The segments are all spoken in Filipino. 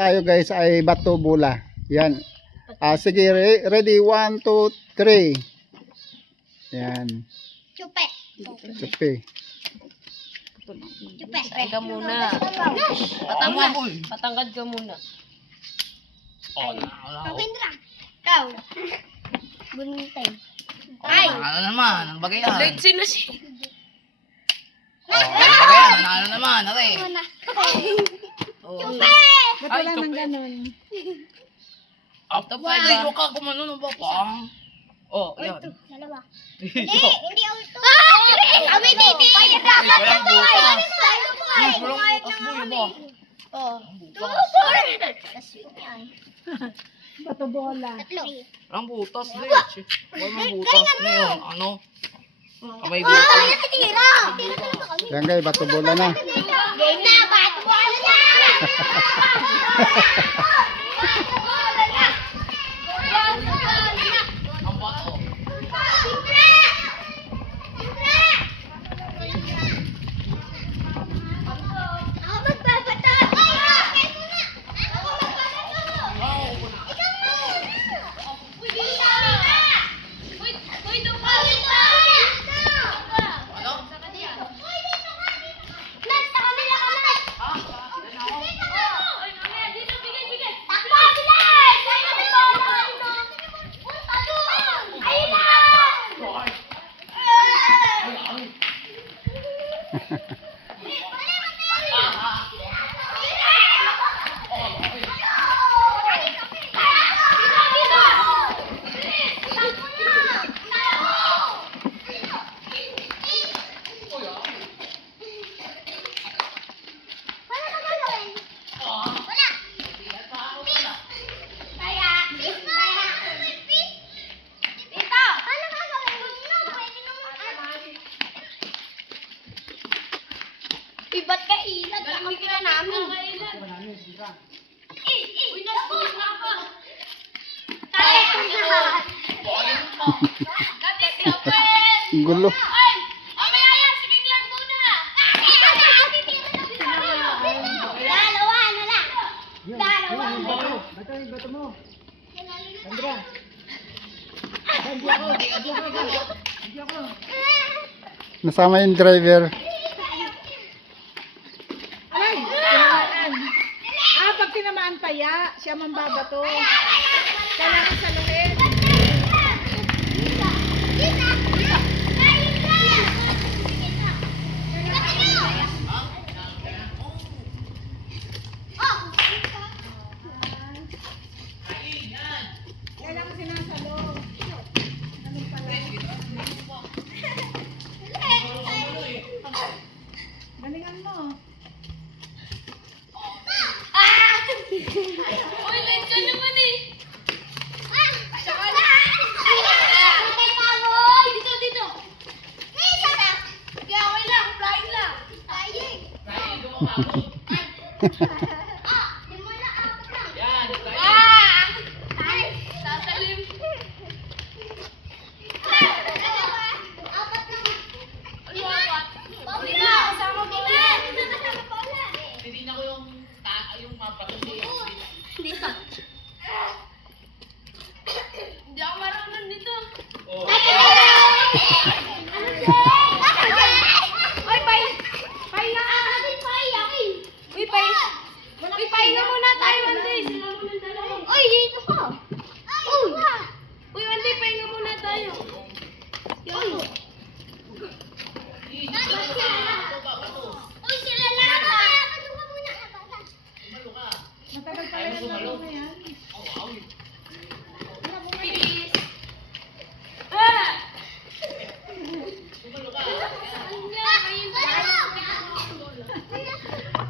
tayo guys ay bato bola. Yan. Sige, ready? 1, 2, 3. Yan. Chupe. Chupi. Chupe. Ay ka muna. Patangkad. Patangkad ka muna. Pagpindra. Ikaw. Buntay. Ay! Ano naman? Ano bagay yan? Late sila siya. Ano bagay yan? Ano naman? Are? Muna. Chupe! Ba't wala nang ganun? After 5 days, huwag ka kumano ng bapang. Oh, yan. Dalawa. Hindi ako ito. Kami dito. Walang butas. Walang butas mo yun ba? Bato bola. Tatlo. Walang butas, Rich. Walang butas na yun. Ano? May butas. Tira. Yan guys, bato bola na. Game na. Bato bola na. Ang bato. Ako magbabato. Ay, muna. Ako magbabato. Ikaw mo. Uy, dito ka. Ano? Nas, sa kanila ka, Nas. Ha? Dito ka. Takbo, bilis. Ayun na. Iba't kailan? Kami ka namin. Uy, nasulit na ka. Tayo ka. Dati si Open. Gulo. Ay! Mamaya yan! Si Biglang muna! Dalawa na lang! Dalawa na lang! Bato yung bato mo. Nasama yung driver. Ay! Tinamaan. Pag tinamaan paya, siya mambabato. Kailangan saluhin. Kailangan sinasalo. Ganun pala. Galingan mo. Uy, late ka naman eh. Dito, dito. Isa na. Kaya okay lang, flying lang. Flying. Simula apat na. Yan. Ay! Sasalim. Apat na. Ano apat? Lima. Kasama mo. Lima. Kasama pa wala. Hindi na ko yung mapatuloy. Hindi pa. Hindi ako marunong nito. Oy, pay! Pay nga! Uy, pahinga muna tayo, Andes. Oy, dito ka! Uy! Uy, Andes, pahinga muna tayo. Uy! Uy, sila lang! Ano ka muna? Matagal pala yung laro na yan. Bilis. Ah!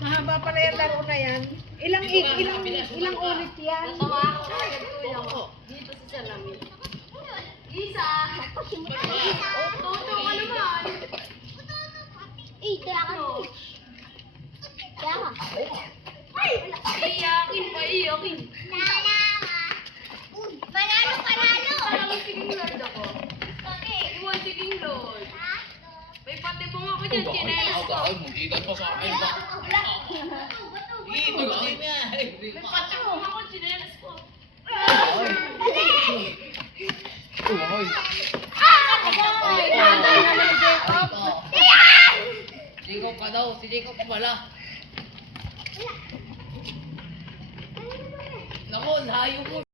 Mahaba pala yung laro na yan. Ilang ulit yan? Natawa ako. Dito sa salamin. Isa. Toto ka naman. Kaya ka. Kaya ka. Iyakin pa, iyakin. Manalo, panalo! Parang si King Lord ako. Iwan si King Lord. May patibong ako dyan, chinelas ko. Ay, magigat pa sa akin ba? Wala. Ito lang yan. Nakatak mo ako, chinelas ko. Uy. Jacob ka daw. Si Jacob pala. Naku, layo mo.